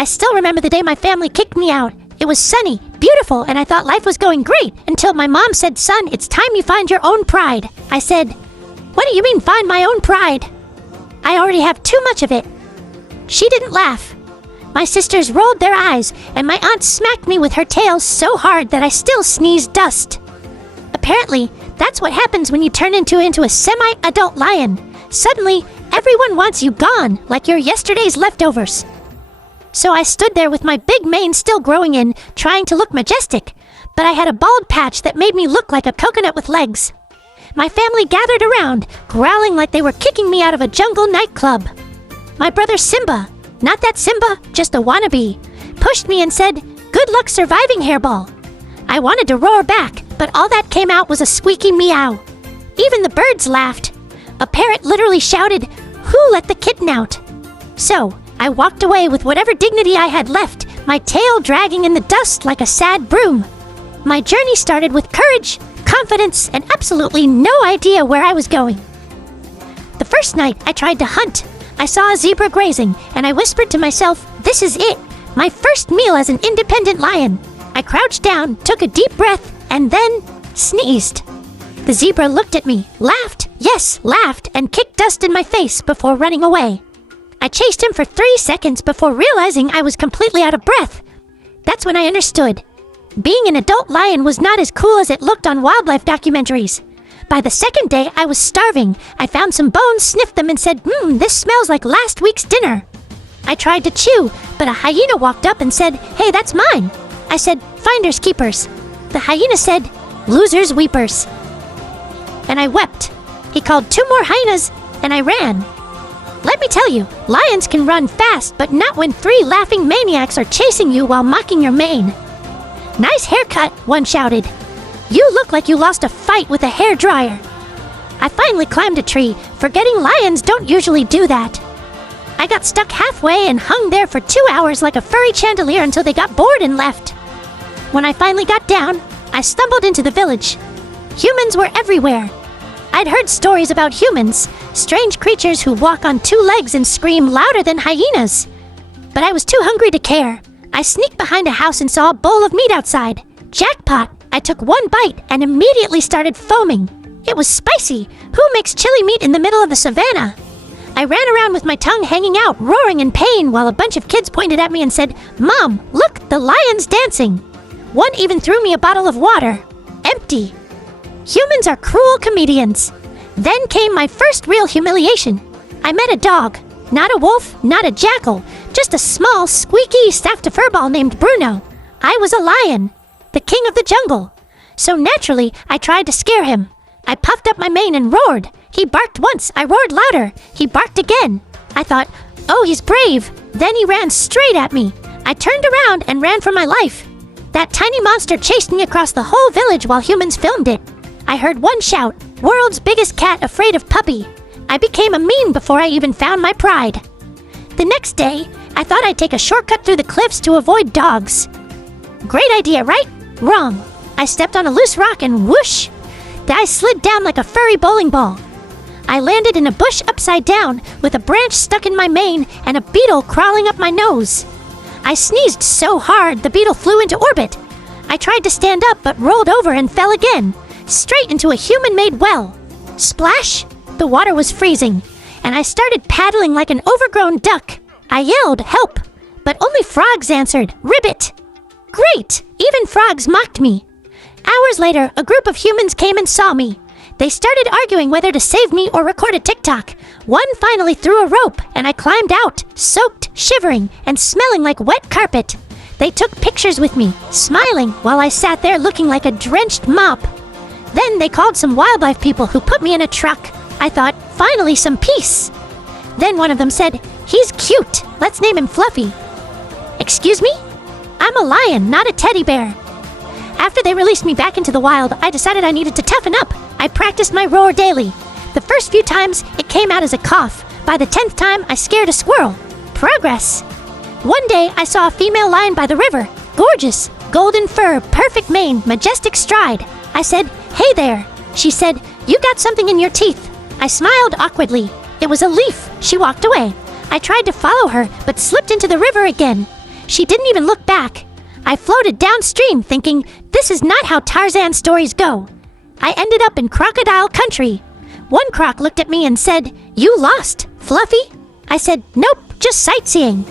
I still remember the day my family kicked me out. It was sunny, beautiful, and I thought life was going great until my mom said, "Son, it's time you find your own pride." I said, "What do you mean find my own pride? I already have too much of it." She didn't laugh. My sisters rolled their eyes, and my aunt smacked me with her tail so hard that I still sneezed dust. Apparently, that's what happens when you turn into a semi-adult lion. Suddenly, everyone wants you gone, like you're yesterday's leftovers. So I stood there with my big mane still growing in, trying to look majestic, but I had a bald patch that made me look like a coconut with legs. My family gathered around, growling like they were kicking me out of a jungle nightclub. My brother Simba, not that Simba, just a wannabe, pushed me and said, "Good luck surviving, hairball." I wanted to roar back, but all that came out was a squeaky meow. Even the birds laughed. A parrot literally shouted, "Who let the kitten out?" So, I walked away with whatever dignity I had left, my tail dragging in the dust like a sad broom. My journey started with courage, confidence, and absolutely no idea where I was going. The first night I tried to hunt. I saw a zebra grazing, and I whispered to myself, "This is it, my first meal as an independent lion." I crouched down, took a deep breath, and then sneezed. The zebra looked at me, laughed, and kicked dust in my face before running away. I chased him for 3 seconds before realizing I was completely out of breath. That's when I understood. Being an adult lion was not as cool as it looked on wildlife documentaries. By the second day, I was starving. I found some bones, sniffed them, and said, "This smells like last week's dinner." I tried to chew, but a hyena walked up and said, "Hey, that's mine." I said, "Finders keepers." The hyena said, "Losers weepers." And I wept. He called 2 more hyenas, and I ran. Let me tell you, lions can run fast, but not when 3 laughing maniacs are chasing you while mocking your mane. "Nice haircut," one shouted. "You look like you lost a fight with a hairdryer." I finally climbed a tree, forgetting lions don't usually do that. I got stuck halfway and hung there for 2 hours like a furry chandelier until they got bored and left. When I finally got down, I stumbled into the village. Humans were everywhere. I'd heard stories about humans, strange creatures who walk on 2 legs and scream louder than hyenas. But I was too hungry to care. I sneaked behind a house and saw a bowl of meat outside. Jackpot! I took 1 bite and immediately started foaming. It was spicy. Who makes chili meat in the middle of the savannah? I ran around with my tongue hanging out, roaring in pain, while a bunch of kids pointed at me and said, "Mom, look, the lion's dancing." One even threw me a bottle of water. Empty. Humans are cruel comedians. Then came my first real humiliation. I met a dog. Not a wolf, not a jackal, just a small, squeaky staffed furball named Bruno. I was a lion, the king of the jungle. So naturally, I tried to scare him. I puffed up my mane and roared. He barked once, I roared louder. He barked again. I thought, oh, he's brave. Then he ran straight at me. I turned around and ran for my life. That tiny monster chased me across the whole village while humans filmed it. I heard one shout, "World's biggest cat afraid of puppy." I became a meme before I even found my pride. The next day, I thought I'd take a shortcut through the cliffs to avoid dogs. Great idea, right? Wrong. I stepped on a loose rock and whoosh! I slid down like a furry bowling ball. I landed in a bush upside down with a branch stuck in my mane and a beetle crawling up my nose. I sneezed so hard the beetle flew into orbit. I tried to stand up but rolled over and fell again, straight into a human-made well. Splash! The water was freezing, and I started paddling like an overgrown duck. I yelled, "Help!" but only frogs answered, "Ribbit!" Great! Even frogs mocked me. Hours later, a group of humans came and saw me. They started arguing whether to save me or record a TikTok. One finally threw a rope, and I climbed out, soaked, shivering, and smelling like wet carpet. They took pictures with me, smiling, while I sat there looking like a drenched mop. Then they called some wildlife people who put me in a truck. I thought, finally some peace. Then one of them said, "He's cute. Let's name him Fluffy." Excuse me? I'm a lion, not a teddy bear. After they released me back into the wild, I decided I needed to toughen up. I practiced my roar daily. The first few times, it came out as a cough. By the 10th time, I scared a squirrel. Progress. One day, I saw a female lion by the river. Gorgeous. Golden fur, perfect mane, majestic stride. I said, "Hey there." She said, "You got something in your teeth." I smiled awkwardly. It was a leaf. She walked away. I tried to follow her, but slipped into the river again. She didn't even look back. I floated downstream thinking, this is not how Tarzan stories go. I ended up in crocodile country. One croc looked at me and said, "You lost, Fluffy?" I said, "Nope, just sightseeing."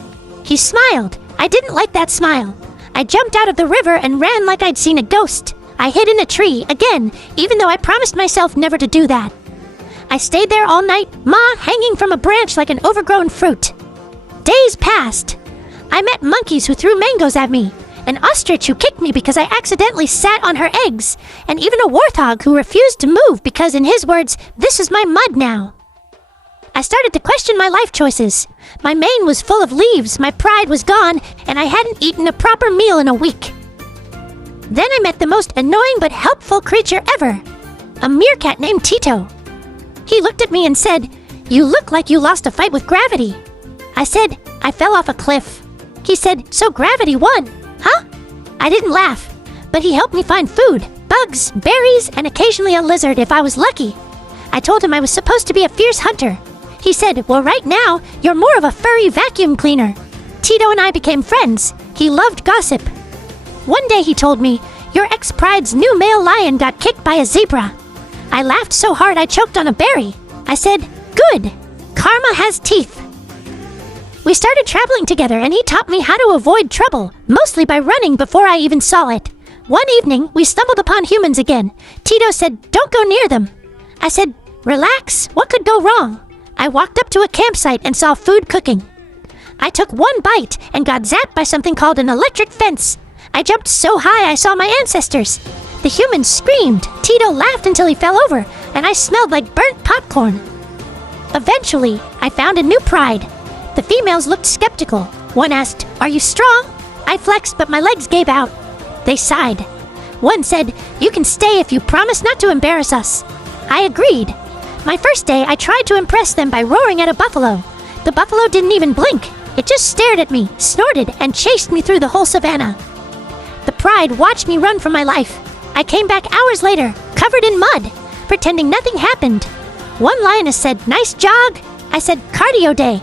He smiled. I didn't like that smile. I jumped out of the river and ran like I'd seen a ghost. I hid in a tree again, even though I promised myself never to do that. I stayed there all night, Ma hanging from a branch like an overgrown fruit. Days passed. I met monkeys who threw mangoes at me, an ostrich who kicked me because I accidentally sat on her eggs, and even a warthog who refused to move because, in his words, this is my mud now. I started to question my life choices. My mane was full of leaves, my pride was gone, and I hadn't eaten a proper meal in a week. Then I met the most annoying but helpful creature ever, a meerkat named Tito. He looked at me and said, "You look like you lost a fight with gravity." I said, "I fell off a cliff." He said, "So gravity won, huh?" I didn't laugh, but he helped me find food, bugs, berries, and occasionally a lizard if I was lucky. I told him I was supposed to be a fierce hunter. He said, "Well, right now, you're more of a furry vacuum cleaner." Tito and I became friends. He loved gossip. One day he told me, "Your ex-pride's new male lion got kicked by a zebra." I laughed so hard I choked on a berry. I said, "Good. Karma has teeth." We started traveling together and he taught me how to avoid trouble, mostly by running before I even saw it. One evening, we stumbled upon humans again. Tito said, "Don't go near them." I said, "Relax, what could go wrong?" I walked up to a campsite and saw food cooking. I took one bite and got zapped by something called an electric fence. I jumped so high I saw my ancestors. The humans screamed. Tito laughed until he fell over, and I smelled like burnt popcorn. Eventually, I found a new pride. The females looked skeptical. One asked, "Are you strong?" I flexed, but my legs gave out. They sighed. One said, "You can stay if you promise not to embarrass us." I agreed. My first day, I tried to impress them by roaring at a buffalo. The buffalo didn't even blink. It just stared at me, snorted, and chased me through the whole savannah. The pride watched me run for my life. I came back hours later, covered in mud, pretending nothing happened. One lioness said, "Nice jog." I said, "Cardio day."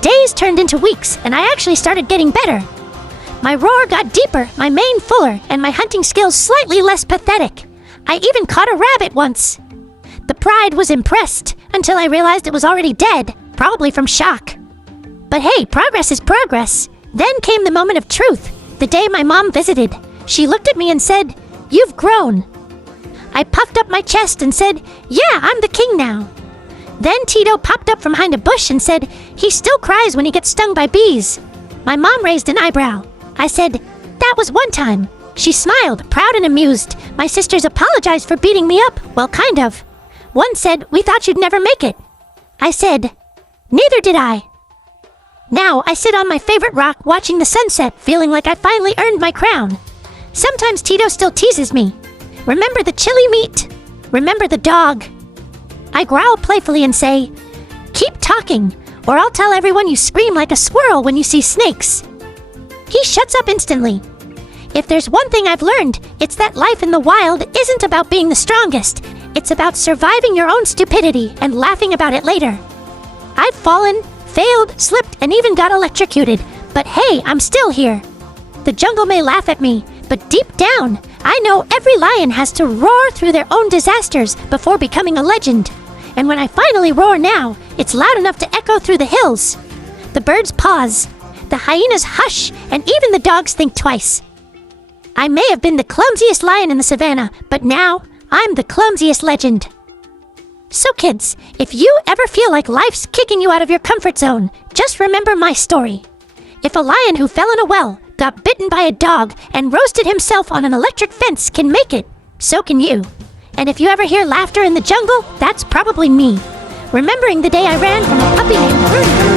Days turned into weeks, and I actually started getting better. My roar got deeper, my mane fuller, and my hunting skills slightly less pathetic. I even caught a rabbit once. The pride was impressed until I realized it was already dead, probably from shock. But hey, progress is progress. Then came the moment of truth, the day my mom visited. She looked at me and said, "You've grown." I puffed up my chest and said, "Yeah, I'm the king now." Then Tito popped up from behind a bush and said, "He still cries when he gets stung by bees." My mom raised an eyebrow. I said, "That was one time." She smiled, proud and amused. My sisters apologized for beating me up. Well, kind of. One said, "We thought you'd never make it." I said, "Neither did I." Now I sit on my favorite rock watching the sunset, feeling like I finally earned my crown. Sometimes Tito still teases me. "Remember the chili meat? Remember the dog?" I growl playfully and say, "Keep talking, or I'll tell everyone you scream like a squirrel when you see snakes." He shuts up instantly. If there's one thing I've learned, it's that life in the wild isn't about being the strongest. It's about surviving your own stupidity and laughing about it later. I've fallen, failed, slipped, and even got electrocuted, but hey, I'm still here. The jungle may laugh at me, but deep down, I know every lion has to roar through their own disasters before becoming a legend. And when I finally roar now, it's loud enough to echo through the hills. The birds pause, the hyenas hush, and even the dogs think twice. I may have been the clumsiest lion in the savannah, but now I'm the clumsiest legend. So kids, if you ever feel like life's kicking you out of your comfort zone, just remember my story. If a lion who fell in a well, got bitten by a dog, and roasted himself on an electric fence can make it, so can you. And if you ever hear laughter in the jungle, that's probably me. Remembering the day I ran from a puppy named Rudy.